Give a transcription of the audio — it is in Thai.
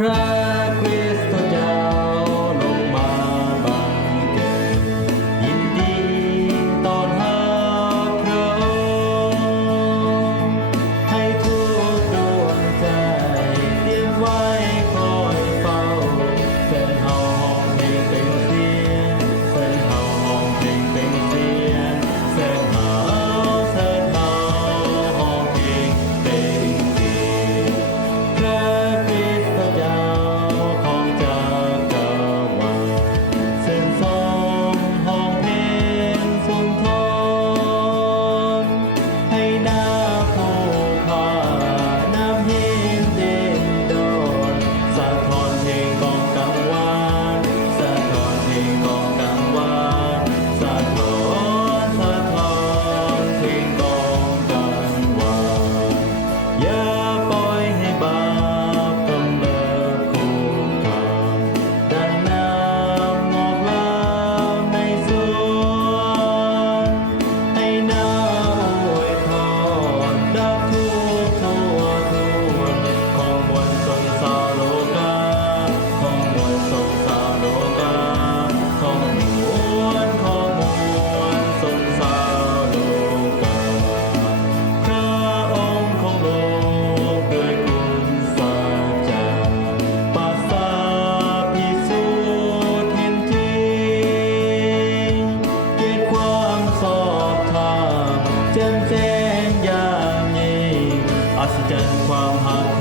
พระคริสต์เจ้าลงมาบังเกิดยินดีต้อนรับพระองค์ให้ทุกดวงใจเตรียมไว้คอยเฝ้าเส้นเฮาห้องเพลงเป็นเสียงเส้นเฮาห้องเพลงเป็นเสียงเส้นเฮาห้องเพลงเป็นเสียงพระคริสต์เจ้าของจักรวาลเส้นทรงห้องเพลงสุนทรให้นาผู้พานำหินดินโดนสะท้อนเพลงกองกังวานสะท้อนเพลงกองกังวานสะท้อนเพลงกองกังวานอย่าปล่อยให้บาปกำเริบคุกคามดังน้ำงอกงามในสวนให้น้าอวยพรดับทุกข์ทั่วทุนของมวลชนชาวโลกาของมวลชนชาวโลกาของมวลชนชาวโลกาพระองค์ของโลกด้วยคุณสัจจะปัสสาพิสูจน์เห็นจริงเกียรติความชอบธรรมแจ่มแจ้งอย่างยิ่งอัศจรรย์ความหัก